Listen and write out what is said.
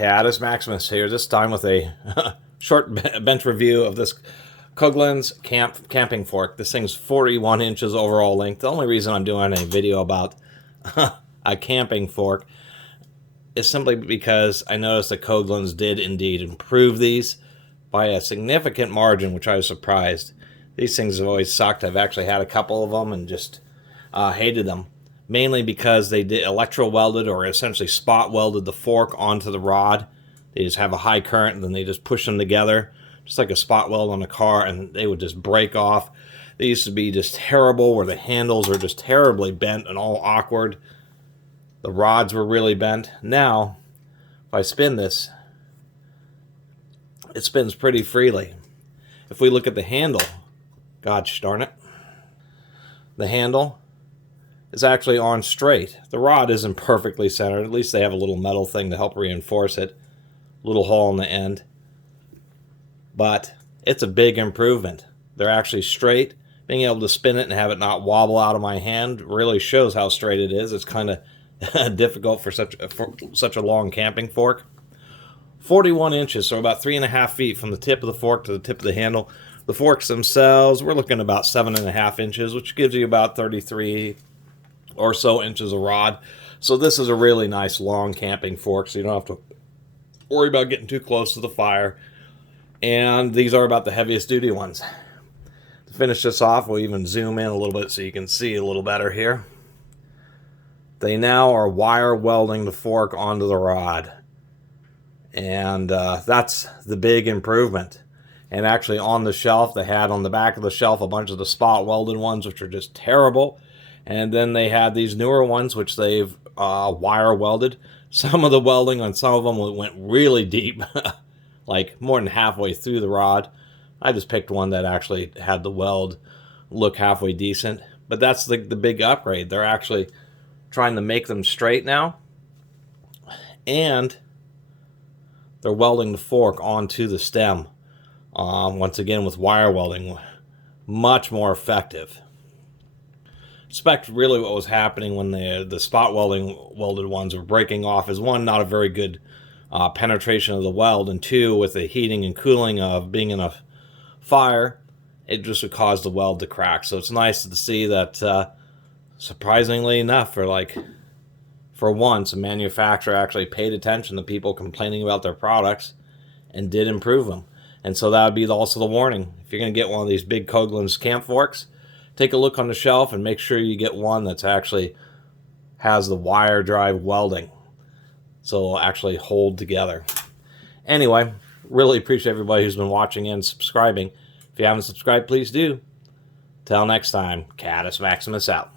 Catus, Maximus here, this time with a short bench review of this Coghlans camping fork. This thing's 41 inches overall length. The only reason I'm doing a video about a camping fork is simply because I noticed that Coghlans did indeed improve these by a significant margin, which I was surprised. These things have always sucked. I've actually had a couple of them and just hated them. Mainly because they did electro-welded or essentially spot-welded the fork onto the rod. They just have a high current and then they just push them together, just like a spot weld on a car, and they would just break off. They used to be just terrible, where the handles are just terribly bent and all awkward. The rods were really bent. Now, if I spin this, it spins pretty freely. If we look at the handle, gosh darn it, the handle is actually on straight. The rod isn't perfectly centered. At least they have a little metal thing to help reinforce it. Little hole in the end. But it's a big improvement. They're actually straight. Being able to spin it and have it not wobble out of my hand really shows how straight it is. It's kind of difficult for such a long camping fork. 41 inches, so about 3.5 feet from the tip of the fork to the tip of the handle. The forks themselves, we're looking at about 7.5 inches, which gives you about 33 or so inches of rod. So this is a really nice long camping fork, so you don't have to worry about getting too close to the fire. And these are about the heaviest duty ones. To finish this off, we'll even zoom in a little bit so you can see a little better here. They now are wire welding the fork onto the rod. And that's the big improvement. And actually on the shelf, they had on the back of the shelf a bunch of the spot welded ones, which are just terrible. And then they had these newer ones, which they've wire welded. Some of the welding on some of them went really deep, like more than halfway through the rod. I just picked one that actually had the weld look halfway decent. But that's the big upgrade. They're actually trying to make them straight now. And they're welding the fork onto the stem. Once again with wire welding. Much more effective. Suspect really what was happening when the spot welded ones were breaking off is, one, not a very good penetration of the weld, and two, with the heating and cooling of being in a fire, it just would cause the weld to crack. So it's nice to see that surprisingly enough, for once, a manufacturer actually paid attention to people complaining about their products and did improve them. And so that would be also the warning. If you're going to get one of these big Coghlans camp forks, take a look on the shelf and make sure you get one that's actually has the wire drive welding, so it'll actually hold together. Anyway, really appreciate everybody who's been watching and subscribing. If you haven't subscribed, please do. Till next time, Catus Maximus out.